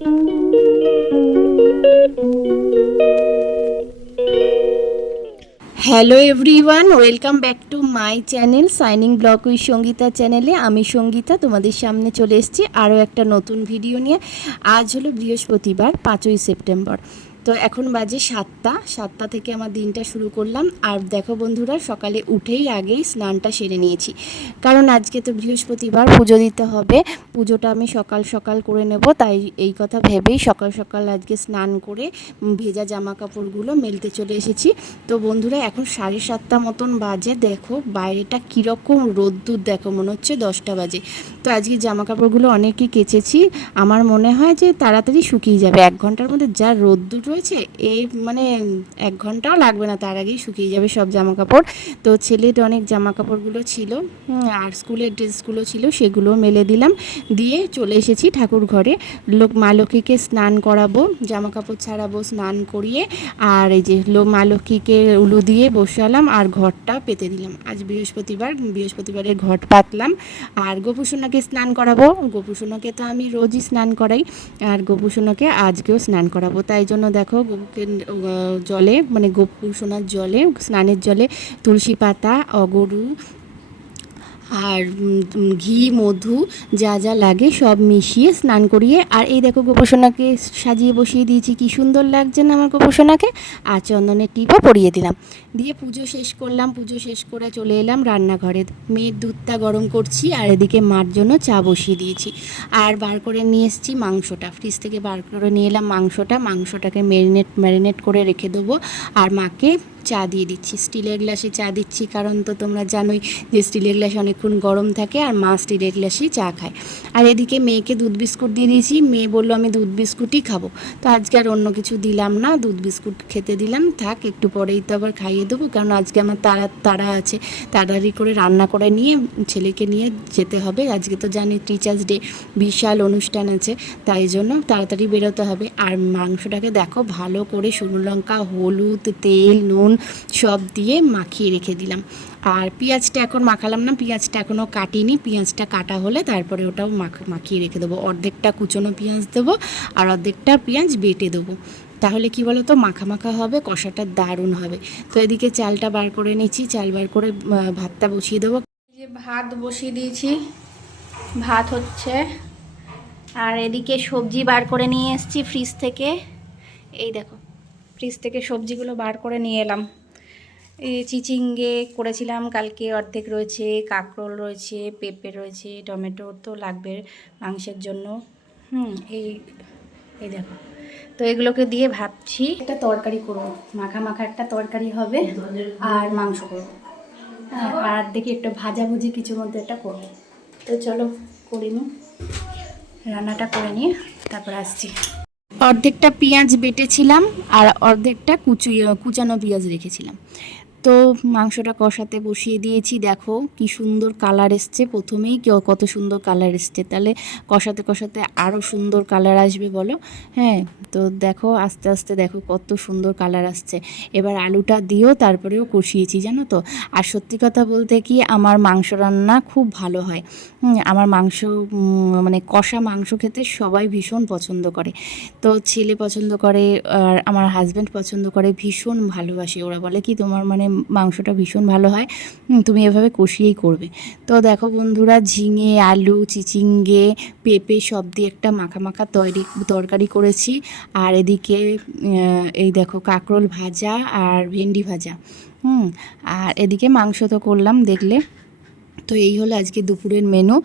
Hello everyone, welcome back to my channel shining blog with Sangita চ্যানেলে। আমি সঙ্গীতা তোমাদের সামনে চলে এসেছি আরও একটা নতুন ভিডিও নিয়ে। আজ হলো বৃহস্পতিবার, 5ই সেপ্টেম্বর। তো এখন বাজে 7টা থেকে আমার দিনটা শুরু করলাম। আর দেখো বন্ধুরা, সকালে উঠেই আগেই স্নানটা সেরে নিয়েছি, কারণ আজকে তো বৃহস্পতিবার, পুজো দিতে হবে। পুজোটা আমি সকাল সকাল করে নেব, তাই এই কথা ভেবেই সকাল সকাল আজকে স্নান করে ভেজা জামা কাপড়গুলো মেলতে চলে এসেছি। তো বন্ধুরা, এখন 7:30 মতন বাজে। দেখো বাইরেটা কীরকম রোদ্দুর, দেখো মনে হচ্ছে 10টা বাজে। তো আজকে জামা কাপড়গুলো অনেকই কেচেছি। আমার মনে হয় যে তাড়াতাড়ি শুকিয়ে যাবে, 1 ঘন্টার মধ্যে যা রোদ্দুর রয়েছে, এই মানে 1 ঘন্টাও লাগবে না, তার আগেই শুকিয়ে যাবে সব জামা কাপড়। তো ছেলের অনেক জামা কাপড়গুলো ছিল আর স্কুলের ড্রেসগুলো ছিল, সেগুলো মেলে দিলাম, দিয়ে চলে এসেছি ঠাকুর ঘরে। মা লক্ষ্মীকে স্নান করাবো, জামা কাপড় ছাড়াবো, স্নান করিয়ে। আর এই যে মা লক্ষ্মীকে উলু দিয়ে বসালাম আর ঘরটা পেতে দিলাম। আজ বৃহস্পতিবার, বৃহস্পতিবারের ঘট পাতলাম। আর গোপুসোনাকে স্নান করাবো। গোপুসোনাকে তো আমি রোজই স্নান করাই, আর গোপুসোনাকে আজকেও স্নান করাবো। তাই জন্য দেখো গোপুকে জলে, মানে গোপুসোনার জলে, স্নানের জলে তুলসী পাতা, অগরু আর ঘি, মধু যা যা লাগে সব মিশিয়ে স্নান করিয়ে। আর এই দেখো গোপুসোনাকে সাজিয়ে বসিয়ে দিয়েছি, কি সুন্দর লাগছে না আমার গোপুসোনাকে। আর চন্দনের টিপও পরিয়ে দিলাম, দিয়ে পুজো শেষ করলাম। পুজো শেষ করে চলে এলাম রান্নাঘরে। মেয়ের দুধটা গরম করছি, আর এদিকে মার জন্য চা বসিয়ে দিয়েছি। আর বার করে নিয়ে এসেছি মাংসটা, ফ্রিজ থেকে বার করে নিয়ে এলাম মাংসটাকে ম্যারিনেট করে রেখে দেবো। আর মাকে চা দিয়ে দিচ্ছি, স্টিলের গ্লাসে চা দিচ্ছি, কারণ তো তোমরা জানোই যে স্টিলের গ্লাসে অনেকক্ষণ গরম থাকে, আর মা স্টিলের গ্লাসেই চা খায়। আর এদিকে মেয়েকে দুধ বিস্কুট দিয়ে দিয়েছি। মেয়ে বললো আমি দুধ বিস্কুটই খাবো, তো আজকে আর অন্য কিছু দিলাম না, দুধ বিস্কুট খেতে দিলাম। থাক, একটু পরেই তো আবার খাইয়ে দেবো, কারণ আজকে আমার তাড়া আছে, তাড়াতাড়ি করে রান্না করে নিয়ে ছেলেকে নিয়ে যেতে হবে। আজকে তো জানি টিচার্স ডে, বিশাল অনুষ্ঠান আছে, তাই জন্য তাড়াতাড়ি বেরোতে হবে। আর মাংসটাকে দেখো ভালো করে শুকনো লঙ্কা, হলুদ, তেল, নুন সব দিয়ে মাখিয়ে রেখে দিলাম। আর পেঁয়াজটা এখন মাখালাম না, পেঁয়াজটা এখনও কাটিনি, পেঁয়াজটা কাটা হলে তারপরে ওটাও মাখিয়ে রেখে দেবো। অর্ধেকটা কুচনো পেঁয়াজ দেবো আর অর্ধেকটা পেঁয়াজ বেটে দেবো, তাহলে কি বলো তো, মাখা মাখা হবে, কষাটা দারুণ হবে। তো এদিকে চালটা বার করে নিচ্ছি, চাল বার করে ভাতটা বসিয়ে দেবো। যে ভাত বসিয়ে দিয়েছি, ভাত হচ্ছে। আর এদিকে সবজি বার করে নিয়ে এসেছি ফ্রিজ থেকে। এই দেখো, ফ্রিজ থেকে সবজিগুলো বার করে নিয়ে এলাম। এই চিচিঙ্গে করেছিলাম কালকে, অর্ধেক রয়েছে, কাঁকরোল রয়েছে, পেঁপে রয়েছে, টমেটো তো লাগবে মাংসের জন্য। এই এই দেখো, তো এগুলোকে দিয়ে ভাবছি একটা তরকারি করবো, মাখা মাখা একটা তরকারি হবে, আর মাংস করবো। আর দেখি একটা ভাজাভুজি কিছুর মধ্যে একটা করবো। তো চলো করে নিই, রান্নাটা করে নিয়ে তারপর আসছি। অর্ধেকটা পেঁয়াজ বেটেছিলাম আর অর্ধেকটা কুচানো পেঁয়াজ রেখেছিলাম। তো মাংসটা কষাতে বসিয়ে দিয়েছি। দেখো কি সুন্দর কালার এসছে, প্রথমেই কত সুন্দর কালার এসছে, তাহলে কষাতে কষাতে আরও সুন্দর কালার আসবে বলো। হ্যাঁ, তো দেখো আস্তে আস্তে দেখো কত সুন্দর কালার আসছে। এবার আলুটা দিয়েও তারপরেও কষিয়েছি, জানো তো। আর সত্যি কথা বলতে কি, আমার মাংস রান্না খুব ভালো হয়। আমার মাংস মানে কষা মাংস খেতে সবাই ভীষণ পছন্দ করে। তো ছেলে পছন্দ করে, আর আমার হাজব্যান্ড পছন্দ করে, ভীষণ ভালোবাসে। ওরা বলে কি, তোমার মানে মাংসটা ভীষণ ভালো হয়, তুমি এভাবে কষিয়েই করবে। তো দেখো বন্ধুরা, ঝিঙে, আলু, চিচিঙ্গে, পেঁপে সব দিয়ে একটা মাখা মাখা তরকারি করেছি। আর এদিকে এই দেখো কাঁকরোল ভাজা আর ভেন্ডি ভাজা। আর এদিকে মাংস তো করলাম দেখলে। তো এই হলো আজকে দুপুরের মেনু।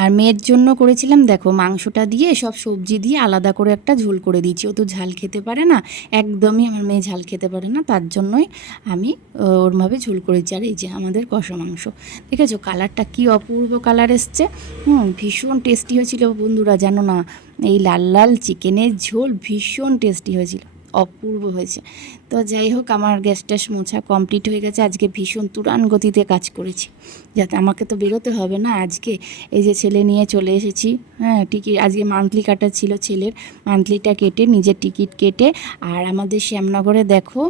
আর মেয়ের জন্য করেছিলাম দেখো, মাংসটা দিয়ে সব সবজি দিয়ে আলাদা করে একটা ঝোল করে দিয়েছি। ও তো ঝাল খেতে পারে না, একদমই আমার মেয়ে ঝাল খেতে পারে না, তার জন্যই আমি ওরমভাবে ঝোল করেছি। আর এই যে আমাদের কষা মাংস, দেখেছো কালারটা কি অপূর্ব কালার এসছে। ভীষণ টেস্টি হয়েছিল বন্ধুরা, জানো না, এই লাল লাল চিকেনের ঝোল ভীষণ টেস্টি হয়েছিল, অপূর্ব হয়েছে। তো যাই হোক, আমার গ্যাস ট্যাস মোছা কমপ্লিট হয়ে গেছে। আজকে ভীষণ তুরান গতিতে কাজ করেছি, যাতে আমাকে তো বেরোতে হবে না আজকে। এই যে ছেলে নিয়ে চলে এসেছি। টিকিট আজকে মান্থলি কাটা ছিল, ছেলের মান্থলিটা কেটে নিজের টিকিট কেটে। আর আমাদের শ্যামনগরে দেখো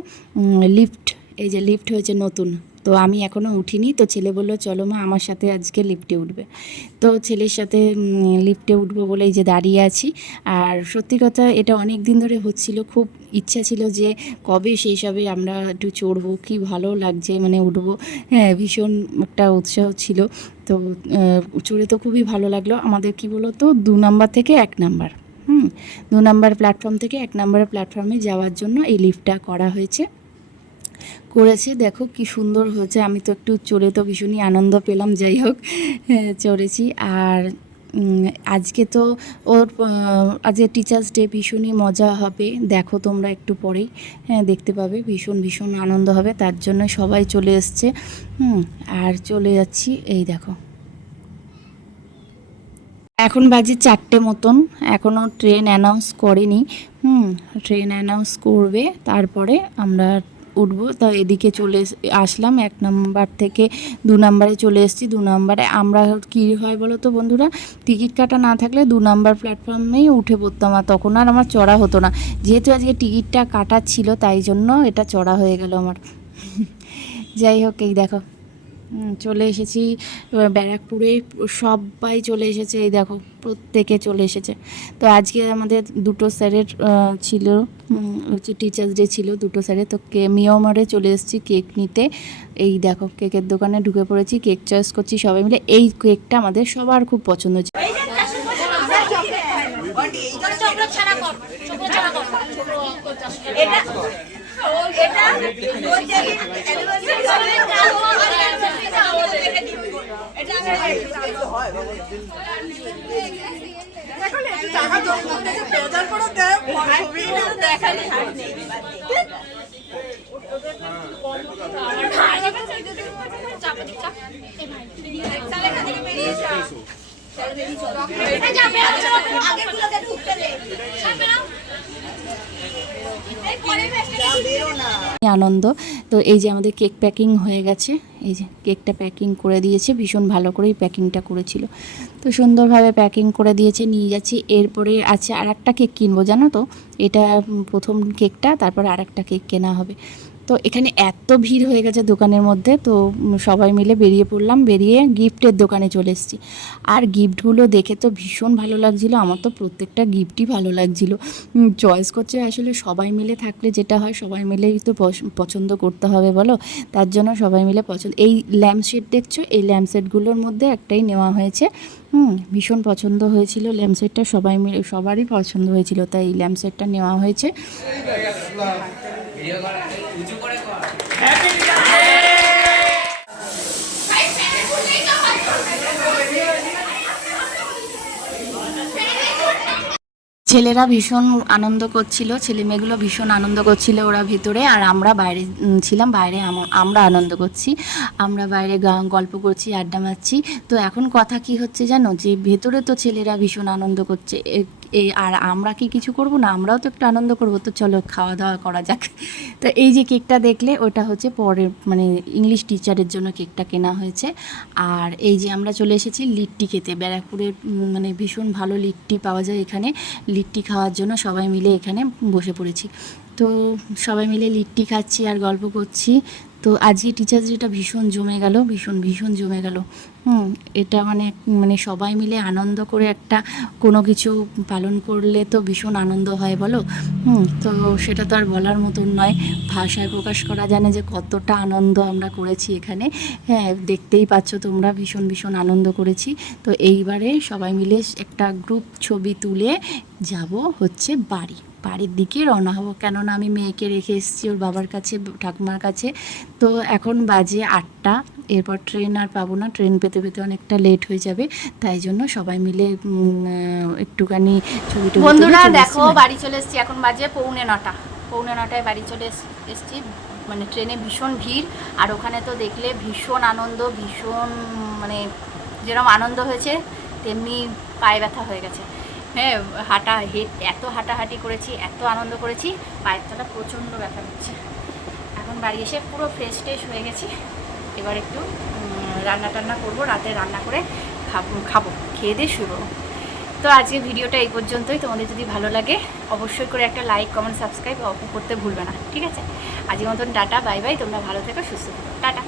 লিফট, এই যে লিফট হয়েছে নতুন, তো আমি এখনও উঠিনি। তো ছেলে বললো চলো মা আমার সাথে আজকে লিফটে উঠবে। তো ছেলের সাথে লিফটে উঠবো বলে এই যে দাঁড়িয়ে আছি। আর সত্যি কথা এটা অনেক দিন ধরে হচ্ছিল, খুব ইচ্ছা ছিল যে কবে সেই সবে আমরা একটু চড়বো, কি ভালো লাগছে মানে উঠবো। হ্যাঁ, ভীষণ একটা উৎসাহ ছিল। তো চড়ে তো খুবই ভালো লাগলো। আমাদের কি বলো তো 2 নাম্বার থেকে 1 নাম্বার 2 নাম্বার প্ল্যাটফর্ম থেকে 1 নাম্বারের প্ল্যাটফর্মে যাওয়ার জন্য এই লিফটটা করেছে। দেখো কি সুন্দর হয়েছে। আমি তো একটু চড়ে তো ভীষণই আনন্দ পেলাম। যাই হোক, চড়েছি। আর আজকে তো আজকে টিচার্স ডে, ভীষণই মজা হবে। দেখো তোমরা একটু পরেই দেখতে পাবে, ভীষণ আনন্দ হবে। তার জন্য সবাই চলে এসছে। আর চলে যাচ্ছি, এই দেখো এখন বাজে 4টে মতন, এখনও ট্রেন অ্যানাউন্স করেনি। ট্রেন অ্যানাউন্স করবে, তারপরে আমরা উঠবো। তা এদিকে চলে আসলাম, 1 নাম্বার থেকে 2 নাম্বারে চলে এসেছি। 2 নাম্বারে আমরা কী হয় বলো তো বন্ধুরা, টিকিট কাটা না থাকলে 2 নাম্বার প্ল্যাটফর্মেই উঠে পড়তাম, আর তখন আর আমার চড়া হতো না। যেহেতু আজকে টিকিটটা কাটা ছিল তাই জন্য এটা চড়া হয়ে গেল আমার। যাই হোক, এই দেখো চলে এসেছি ব্যারাকপুরে। সবাই চলে এসেছে, এই দেখো প্রত্যেকে চলে এসেছে। তো আজকে আমাদের 2টো স্যারের ছিল, হচ্ছে টিচার্স ডে ছিল 2টো স্যারের। তো মিয়ামারে চলে এসেছি কেক নিতে। এই দেখো কেকের দোকানে ঢুকে পড়েছি, কেক চয়েস করছি সবাই মিলে। এই কেকটা আমাদের সবার খুব পছন্দ হয়েছে। আনন্দ। তো এই যে আমাদের কেক প্যাকিং হয়ে গেছে, এই যে কেকটা প্যাকিং করে দিয়েছে, ভীষণ ভালো করেই প্যাকিংটা করেছিল। তো সুন্দরভাবে প্যাকিং করে দিয়েছে, নিয়ে যাচ্ছি। এরপরে আছে আর একটা কেক কিনবো, জানো তো, এটা প্রথম কেকটা, তারপর আর একটা কেক কেনা হবে। তো এখানে এত ভিড় হয়ে গেছে দোকানের মধ্যে, তো সবাই মিলে বেরিয়ে পড়লাম। বেরিয়ে গিফটের দোকানে চলে এসেছি। আর গিফটগুলো দেখে তো ভীষণ ভালো লাগছিলো, আমার তো প্রত্যেকটা গিফটই ভালো লাগছিলো। চয়েস করছে আসলে সবাই মিলে থাকলে যেটা হয়, সবাই মিলেই তো পছন্দ করতে হবে বলো, তার জন্য সবাই মিলে পছন্দ। এই ল্যাম্প সেট দেখছো, এই ল্যাম্প সেটগুলোর মধ্যে একটাই নেওয়া হয়েছে। ভীষণ পছন্দ হয়েছিল ল্যাম্প সেটটা, সবাই মিলে সবারই পছন্দ হয়েছিল, তাই এই ল্যাম্প সেটটা নেওয়া হয়েছে। ছেলেরা ভীষণ আনন্দ করছিল, ছেলেমেয়েগুলো ভীষণ আনন্দ করছিল ওরা ভিতরে, আর আমরা বাইরে ছিলাম। বাইরে আমরা আনন্দ করছি, আমরা বাইরে গল্প করছি, আড্ডা মারছি। তো এখন কথা কি হচ্ছে জানো, যে ভেতরে তো ছেলেরা ভীষণ আনন্দ করছে, আর আমরা কি কিছু করব না, আমরাও তো একটু আনন্দ করব। তো চলো খাওয়া দাওয়া করা যাক। তো এই যে কেকটা দেখলে, ওটা হচ্ছে পরের মানে ইংলিশ টিচারের জন্য কেকটা কেনা হয়েছে। আর এই যে আমরা চলে এসেছি লিট্টি খেতে। ব্যারাকপুরের মানে ভীষণ ভালো লিট্টি পাওয়া যায় এখানে। লিট্টি খাওয়ার জন্য সবাই মিলে এখানে বসে পড়েছি। তো সবাই মিলে লিট্টি খাচ্ছি আর গল্প করছি। তো আজকে টিচার্স ডেটা ভীষণ জমে গেল, ভীষণ জমে গেল। এটা মানে সবাই মিলে আনন্দ করে একটা কোনো কিছু পালন করলে তো ভীষণ আনন্দ হয় বলো। তো সেটা তো আর বলার মতন নয়, ভাষায় প্রকাশ করা জানে যে কতটা আনন্দ আমরা করেছি এখানে। হ্যাঁ, দেখতেই পাচ্ছ তোমরা, ভীষণ আনন্দ করেছি। তো এইবারে সবাই মিলে একটা গ্রুপ ছবি তুলে যাব হচ্ছে বাড়ির দিকে রওনা হব, কেননা আমি মেয়েকে রেখে এসেছি ওর বাবার কাছে, ঠাকুমার কাছে। তো এখন বাজে 8টা, এরপর ট্রেন আর পাবো না, ট্রেন পেতে পেতে অনেকটা লেট হয়ে যাবে। তাই জন্য সবাই মিলে একটুখানি ছবি টবি বন্ধুরা দেখো বাড়ি চলে এসেছি। এখন বাজে 8:45, 9:45 বাড়ি চলে এসেছি। মানে ট্রেনে ভীষণ ভিড়, আর ওখানে তো দেখলে ভীষণ আনন্দ, ভীষণ মানে যেরকম আনন্দ হয়েছে তেমনি পায়ে ব্যথা হয়ে গেছে। হ্যাঁ, এত হাঁটাহাঁটি করেছি, এত আনন্দ করেছি, পায়ের তলা প্রচণ্ড ব্যথা হচ্ছে। এখন বাড়ি এসে পুরো ফ্রেশ হয়ে গেছি। এবার একটু রান্না টান্না করবো, রাতে রান্না করে খাবো, খেয়ে দিয়ে শুরু। তো আজকে ভিডিওটা এই পর্যন্তই। তোমাদের যদি ভালো লাগে অবশ্যই করে একটা লাইক, কমেন্ট, সাবস্ক্রাইব করতে ভুলবে না, ঠিক আছে? আজকের মতন টাটা, বাই বাই। তোমরা ভালো থেকো, সুস্থ থেকো, টাটা।